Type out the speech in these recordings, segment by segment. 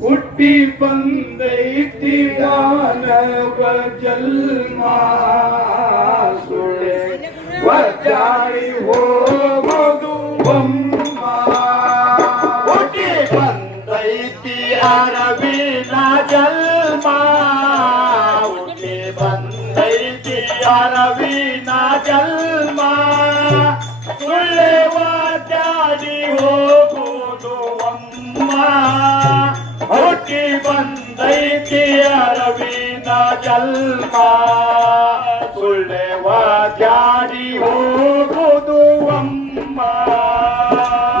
ಹುಟ್ಟಿ ಬಂದೈತಿ ಮಾನವ ಜನ್ಮ ಸುಳೆ ಒದ್ದಾಡಿ ಹೋಗೋದು ಒಮ್ಮ ಹುಟ್ಟಿ ಬಂದೈತಿ ಅರವಿನ ಜನ್ಮ ಹುಟ್ಟಿ ಬಂದೈತಿ ಅರವಿನ ಜನ್ಮ ಸುಳ್ಳೆ ಒದ್ದಾಡಿ ಹೋಗುವುದು ಒಮ್ಮ ಹುಟ್ಟಿ ಬಂದೈತಿ ಅರವಿನ ಜನ್ಮ ಸುಳ್ಳೆ ಒದ್ದಾಡಿ ಹೋಗುವುದು ಒಮ್ಮ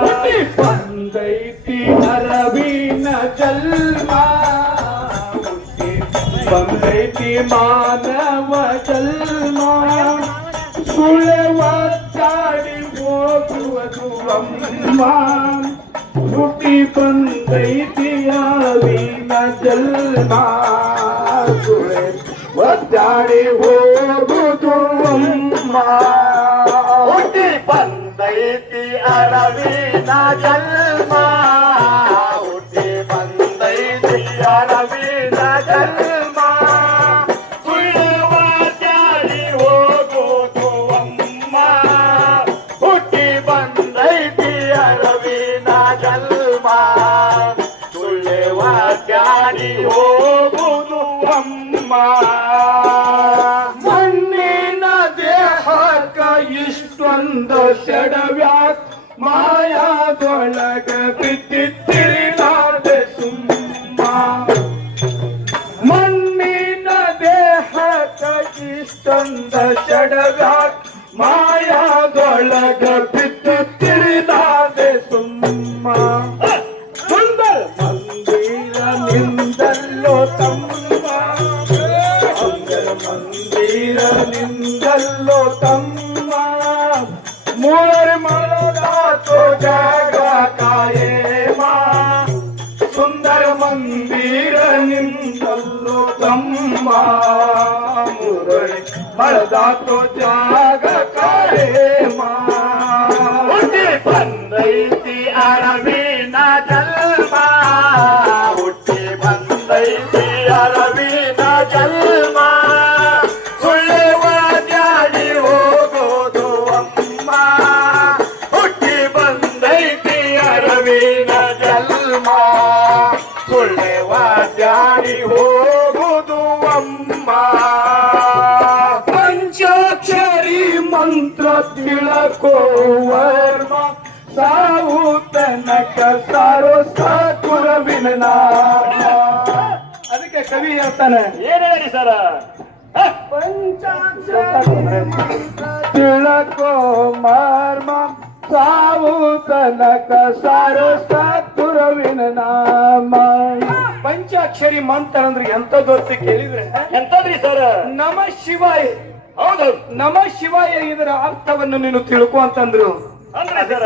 ಹುಟ್ಟಿ ಬಂದೈತಿ ಅರವಿನ ಜನ್ಮ ಹುಟ್ಟಿ ಬಂದೈತಿ ಮಾನವ ಜನ್ಮ ಸುಳ್ಳೆ ಒದ್ದಾಡಿ ಹೋಗುವುದು ಅಮ್ಮ ಹುಟ್ಟಿ ಬಂದೈತಿ ಅರವಿನ ಜನ್ಮ ಸುಳ್ಳೆ ಒದ್ದಾಡಿ ಹೋಗುವುದು ಅಮ್ಮ ಹುಟ್ಟಿ ಬಂದೈತಿ ಅರವಿನ ಜನ್ಮ ಹುಟ್ಟಿ ಬಂದೈತಿ ಅರವಿನ ಜನ್ಮ ಸುಳ್ಳೆ ಒದ್ದಾಡಿ ಹೋಗುವುದು ಅಮ್ಮ ಹುಟ್ಟಿ ಬಂದೈತಿ ಅರವಿನ ಜನ್ಮ ಸುಳ್ಳೆ ಒದ್ದಾಡಿ ಹೋಗುವುದು ಅಮ್ಮ ಮಣ್ಣಿನ ದೇಹಕ್ಕ ಇಷ್ಟೊಂದು ಸೆಡವ್ಯಾಕ್ ಮಾಯಾದೊಳಗ ಬಿದ್ದಿತ್ತಿರಿಲಾರ್ದೆ ಸುಮ್ಮ ಮಣ್ಣಿನ ದೇಹಕ್ಕ ಇಷ್ಟೊಂದು ಸೆಡವ್ಯಾಕ್ ಮಾಯಾದೊಳಗ ಬಿದ್ದಿತ್ತಿರಿಲಾರ್ದೆ ಸುಮ್ಮ ಸುಂದರ ಮಂದಿರ ನಿಂದಲ್ಲೋ ತಮ್ಮ ಸುಂದರ ಮಂದಿರ ನಿಂದಲ್ಲೋ ತಮ್ಮ ಮೂರರ ಮನದಾತೋ ಜಾಗ ಕಾಯೇಮ ಸುಂದರ ಮಂದಿರ ನಿಂದಲ್ಲೋ ತಮ್ಮ ಮೂರರ ಮನದಾತೋ ಜಾಗ ಕಾಯೇಮ ಹುಟ್ಟಿ ಬಂದೈತಿ ಅರವಿನ ಜನ್ಮ ಹುಟ್ಟಿ ಬಂದೈತಿ ಅರವಿನ ಜನ್ಮ ಸುಳ್ಳೆ ಒದ್ದಾಡಿ ಹೋಗೋದು ಅಮ್ಮ ಹುಟ್ಟಿ ಬಂದೈತಿ ಅರವಿನ ಜನ್ಮ ಸುಳ್ಳೆ ಒದ್ದಾಡಿ ಹೋಗುವುದು ಅಮ್ಮ ಪಂಚಾಕ್ಷರಿ ಮಂತ್ರ ತಿಳಕೋ ವರ್ಮ ಸಾವು ತನಕ ಸಾರೋ ಸಾಕುರವಿನ ನಾಮ ಅದಕ್ಕೆ ಕವಿ ಹೇಳ್ತಾನೆ ಏನ್ ಹೇಳಿ ಸರ ತಿಳಕೋ ಮರ್ಮ ಸಾವು ತನಕ ಸಾರೋ ಸಾಕುರವಿನ ನಾಮ ಪಂಚಾಕ್ಷರಿ ಮಂತ್ರ ಅಂದ್ರೆ ಎಂತದ್ದು ಅಂತ ಕೇಳಿದ್ರೆ ಎಂತದ್ರಿ ಸರ್ ನಮ ಶಿವಾಯ ಹೌದು ನಮ ಶಿವಾಯ ಇದರ ಅರ್ಥವನ್ನು ನೀನು ತಿಳ್ಕೊ ಅಂತಂದ್ರು ಅಂದ್ರೆ ಸರ್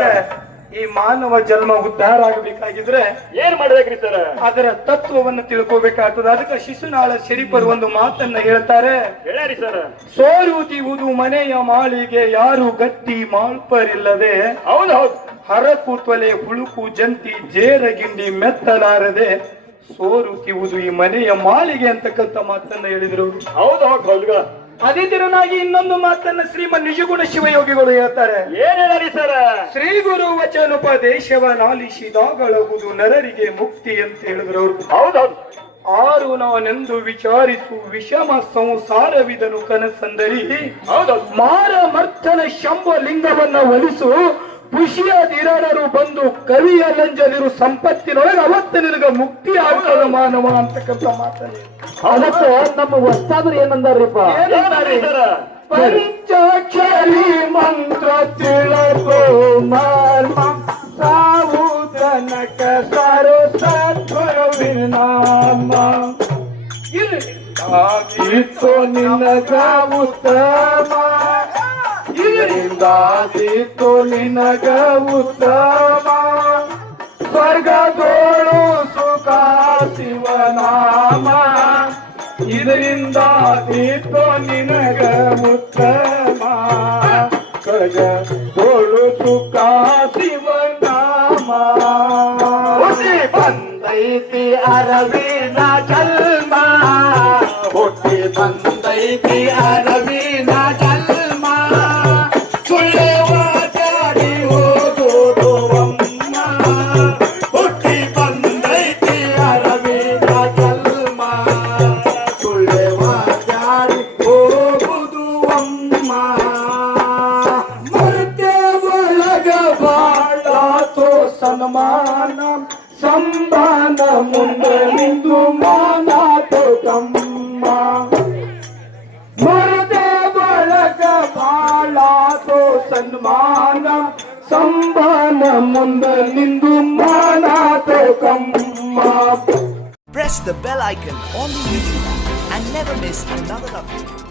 ಈ ಮಾನವ ಜನ್ಮ ಉದ್ಧಾರ ಆಗಬೇಕಾಗಿದ್ರೆ ಏನ್ ಮಾಡ್ಬೇಕ್ರಿ ಸರ್ ಅದರ ತತ್ವವನ್ನು ತಿಳ್ಕೋಬೇಕಾಗ್ತದೆ ಅದಕ್ಕೆ ಶಿಶುನಾಳ ಶರೀಫರು ಒಂದು ಮಾತನ್ನ ಹೇಳ್ತಾರೆ ಹೇಳ್ಯಾರಿ ಸರ್ ಸೋರುವುದಿವುದು ಮನೆಯ ಮಾಳಿಗೆ ಯಾರು ಗಟ್ಟಿ ಮಾಳ್ಪರಿಲ್ಲದೆ ಹೌದು ಹೌದು ಹರಕು ತೊಲೆ ಹುಳುಕು ಜಂತಿ ಜೇರಗಿಂಡಿ ಮೆತ್ತಲಾರದೆ ಸೋರುತ್ತಿವುದು ಈ ಮನೆಯ ಮಾಳಿಗೆ ಅಂತಕ್ಕಂಥ ಮಾತನ್ನ ಹೇಳಿದ್ರು ಹೌದು ಹೌದು ಹೌದು ಅದೇ ತಿರುನಾಗಿ ಇನ್ನೊಂದು ಮಾತನ್ನ ಶ್ರೀಮನ್ ನಿಜಗುಣ ಶಿವಯೋಗಿಗಳು ಹೇಳ್ತಾರೆ ಏನ್ ಹೇಳಿ ಸರ್ ಶ್ರೀ ಗುರು ವಚನೋಪದೇಶವನಾಲಿಸಿದಾಗಳಗುವುದು ನರರಿಗೆ ಮುಕ್ತಿ ಅಂತ ಹೇಳಿದ್ರು ಅವರು ಹೌದೌದು ಆರು ನಾನೆಂದು ವಿಚಾರಿಸು ವಿಷಮ ಸಂಸಾರವಿದನು ಕನಸಂದರಿ ಹೌದೌದು ಮಾರ ಮರ್ತನ ಶಂಭ ಲಿಂಗವನ್ನ ಒಲಿಸು ಖುಷಿಯಾದಿರರು ಬಂದು ಕವಿಯ ಲಂಜದಿರು ಸಂಪತ್ತಿನೊಳಗೆ ಅವತ್ತು ನಿನಗ ಮುಕ್ತಿ ಆಗ್ತದ ಮಾನವ ಅಂತಕ್ಕಂಥ ಮಾತಲ್ಲಿ ಅದಕ್ಕೆ ನಮ್ಮ ವಸ್ತಾದ್ರು ಏನಂದಾರ್ರಿಪ್ಪ ಪಂಚಾಕ್ಷರಿ ಮಂತ್ರ ತಿಳಕೋ ಮರ್ಮ ಸಾವು ತನಕ ಸಾರೋ ಸದ್ಗುರುವಿನ ನಾಮ ಇಲ್ಲಿಂದಾದೀತು ನಿನಗ ಉತ್ತಮ ಇದರಿಂದಾದೀತು ನಿನಗ ಉತ್ತಮ ಸ್ವರ್ಗದೋಳು ಸುಖ ಶಿವನಾಮ ಇದರಿಂದಾದೀತು ನಿನಗ ಉತ್ತಮ ಸ್ವರ್ಗದೋಳು ಸುಖ ಶಿವನಾಮ ಅರವಿನ ಜನ್ಮ ಹುಟ್ಟಿ ಬಂದೈತಿ ಅರವಿನ ಜನ್ಮ ಸುಳ್ಳೆವ ಜಾರಿ ಹೋಗುವಮ್ಮ ಹುಟ್ಟಿ ಬಂದೈತಿ ಅರವಿನ ಜನ್ಮ ಸುಳ್ಳೆವ ಜಾರಿ ಹೋಗುದು ಅಮ್ಮ ಮರ್ತೆ ಒಳಗ ಬಾಳಾತೋ ಸನ್ಮಾನ ಸಂಬಾನ ಮುಂದೆ ನಿಂದು ಮಾನಾತೋ ತಮ್ಮ ಮರದೆ ಬಳಗ ಬಾಳಾತೋ ಸನ್ಮಾನ ಸಂಬಾನ ಮುಂದೆ ನಿಂದು ಮಾನಾತೋ ಕಮ್ಮ. Press the bell icon on the YouTube app and never miss another update.